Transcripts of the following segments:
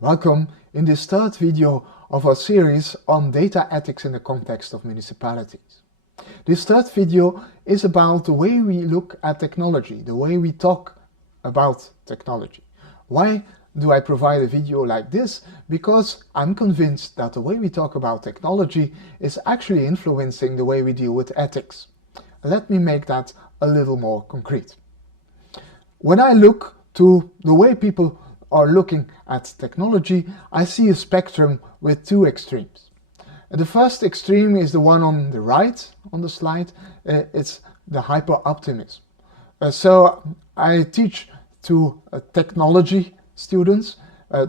Welcome in this third video of our series on data ethics in the context of municipalities. This third video is about the way we look at technology, the way we talk about technology. Why do I provide a video like this? Because I'm convinced that the way we talk about technology is actually influencing the way we deal with ethics. Let me make that a little more concrete. When I look to the way people are looking at technology, I see a spectrum with two extremes. The first extreme is the one on the right on the slide. It's the hyper-optimism. So I teach to technology students,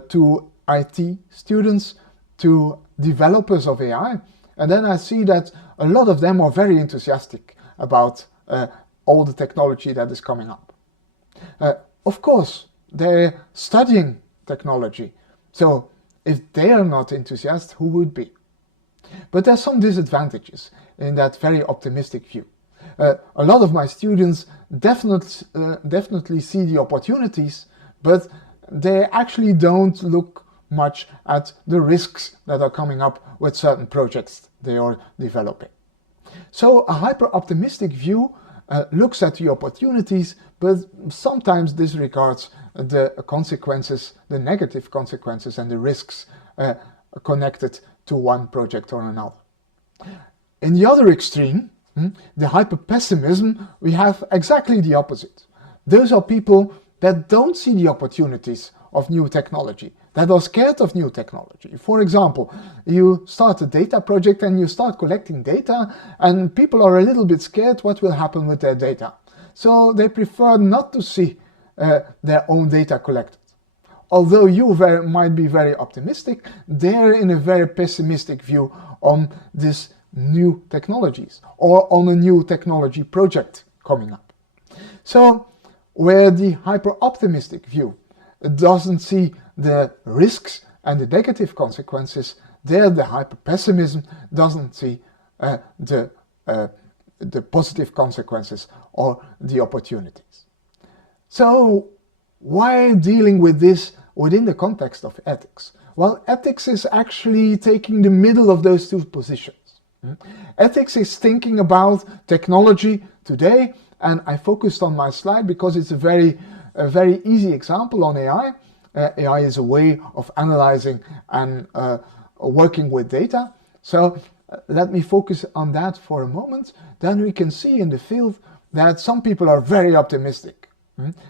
to IT students, to developers of AI, and then I see that a lot of them are very enthusiastic about all the technology that is coming up. Of course, they're studying technology, so if they are not enthusiastic, who would be? But there's some disadvantages in that very optimistic view. A lot of my students definitely see the opportunities, but they actually don't look much at the risks that are coming up with certain projects they are developing. So a hyper-optimistic view looks at the opportunities, but sometimes disregards the consequences, the negative consequences and the risks connected to one project or another. In the other extreme, the hyper-pessimism, we have exactly the opposite. Those are people that don't see the opportunities of new technology, that are scared of new technology. For example, you start a data project and you start collecting data, and people are a little bit scared what will happen with their data. So they prefer not to see their own data collected. Although you might be very optimistic, they're in a very pessimistic view on this new technologies or on a new technology project coming up. So where the hyper-optimistic view doesn't see the risks and the negative consequences, there the hyper-pessimism doesn't see the positive consequences or the opportunities. So why dealing with this within the context of ethics? Well, ethics is actually taking the middle of those two positions. Ethics is thinking about technology today, and I focused on my slide because it's a very easy example on AI. AI is a way of analyzing and working with data. So let me focus on that for a moment. Then we can see in the field that some people are very optimistic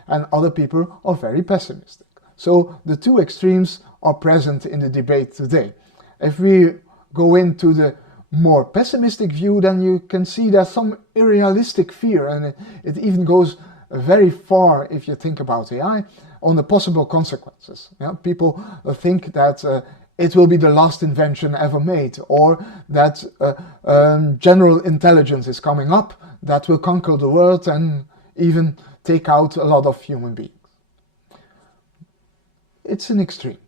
and other people are very pessimistic. So the two extremes are present in the debate today. If we go into the more pessimistic view, then you can see there's some unrealistic fear, and it even goes very far, if you think about AI, on the possible consequences. Yeah? People think that it will be the last invention ever made, or that general intelligence is coming up that will conquer the world and even take out a lot of human beings. It's an extreme.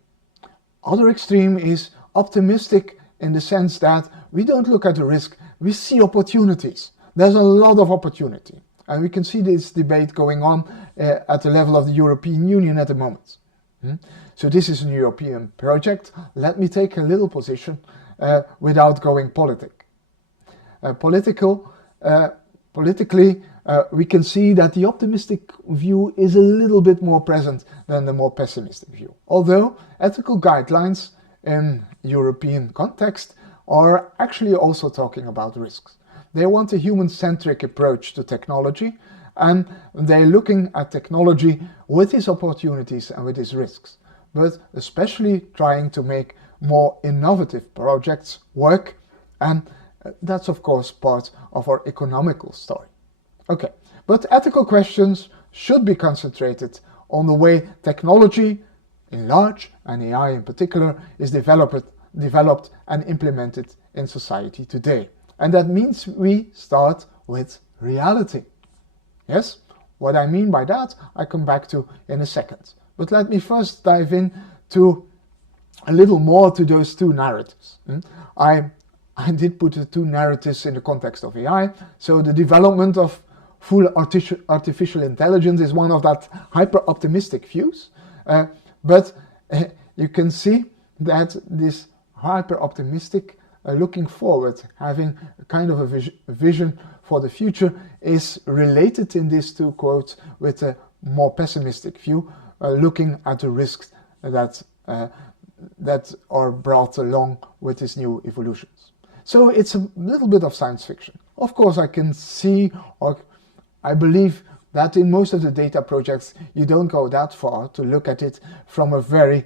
Other extreme is optimistic in the sense that we don't look at the risk, we see opportunities. There's a lot of opportunity. And we can see this debate going on at the level of the European Union at the moment. So this is a European project. Let me take a little position without going politically, we can see that the optimistic view is a little bit more present than the more pessimistic view. Although ethical guidelines in European context are actually also talking about risks. They want a human-centric approach to technology, and they're looking at technology with its opportunities and with its risks, but especially trying to make more innovative projects work, and that's of course part of our economical story. Okay, but ethical questions should be concentrated on the way technology in large, and AI in particular, is developed and implemented in society today. And that means we start with reality. Yes, what I mean by that I come back to in a second. But let me first dive in to a little more to those two narratives. I did put the two narratives in the context of AI. So the development of full artificial intelligence is one of that hyper-optimistic views. But you can see that this hyper-optimistic looking forward, having a kind of a vision for the future, is related in these two quotes with a more pessimistic view, looking at the risks that are brought along with these new evolutions. So it's a little bit of science fiction. Of course, I can see, or I believe that in most of the data projects you don't go that far to look at it from a very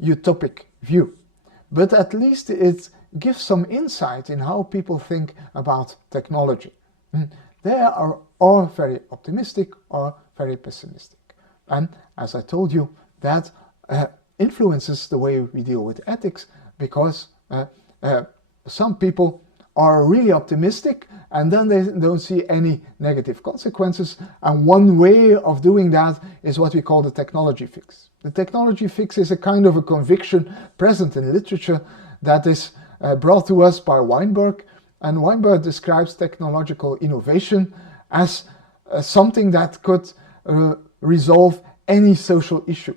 utopic view. But at least it gives some insight in how people think about technology. They are all very optimistic or very pessimistic. And as I told you, that influences the way we deal with ethics, because some people are really optimistic and then they don't see any negative consequences. And one way of doing that is what we call the technology fix. The technology fix is a kind of a conviction present in literature that is brought to us by Weinberg. And Weinberg describes technological innovation as something that could resolve any social issue.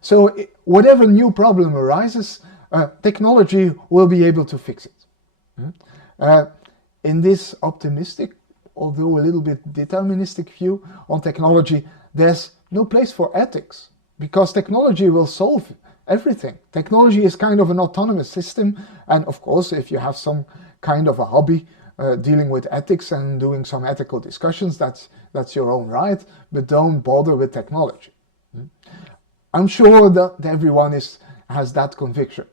So whatever new problem arises, technology will be able to fix it. In this optimistic, although a little bit deterministic view on technology, there's no place for ethics, because technology will solve everything. Technology is kind of an autonomous system, and of course, if you have some kind of a hobby dealing with ethics and doing some ethical discussions, that's your own right, but don't bother with technology. I'm sure that everyone has that conviction.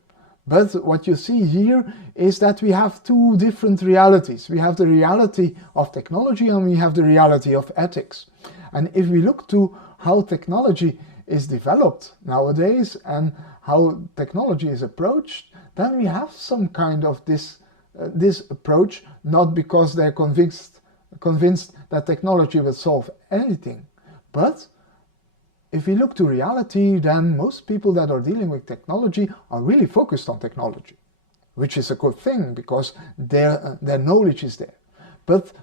But what you see here is that we have two different realities. We have the reality of technology and we have the reality of ethics. And if we look to how technology is developed nowadays and how technology is approached, then we have some kind of this approach, not because they're convinced that technology will solve anything, but if we look to reality, then most people that are dealing with technology are really focused on technology, which is a good thing because their knowledge is there. But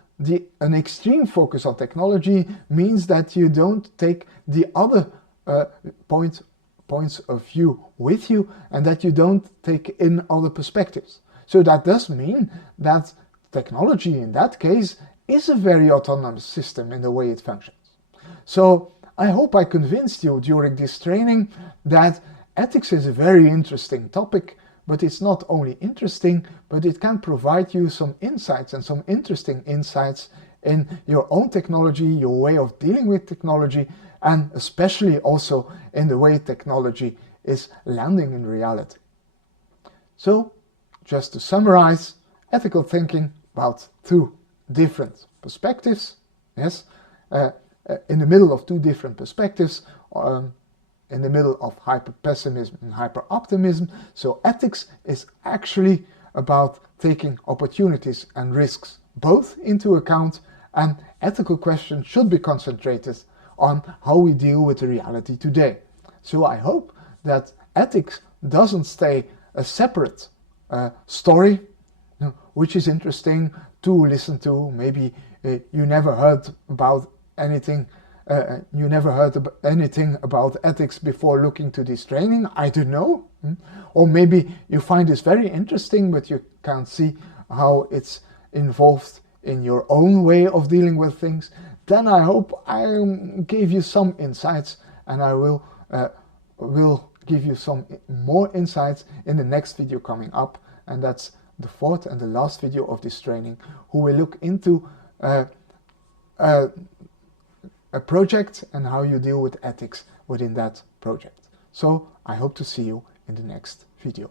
an extreme focus on technology means that you don't take the other points of view with you, and that you don't take in other perspectives. So that does mean that technology in that case is a very autonomous system in the way it functions. So I hope I convinced you during this training that ethics is a very interesting topic, but it's not only interesting, but it can provide you some insights, and some interesting insights in your own technology, your way of dealing with technology, and especially also in the way technology is landing in reality. So, just to summarize, ethical thinking about two different perspectives, yes, in the middle of two different perspectives, in the middle of hyper-pessimism and hyper-optimism. So ethics is actually about taking opportunities and risks both into account, and ethical questions should be concentrated on how we deal with the reality today. So I hope that ethics doesn't stay a separate story, which is interesting to listen to. Maybe you never heard about anything about ethics before looking to this training, I don't know. Or maybe you find this very interesting, but you can't see how it's involved in your own way of dealing with things. Then I hope I gave you some insights, and I will give you some more insights in the next video coming up, and that's the fourth and the last video of this training, who will look into a project and how you deal with ethics within that project. So I hope to see you in the next video.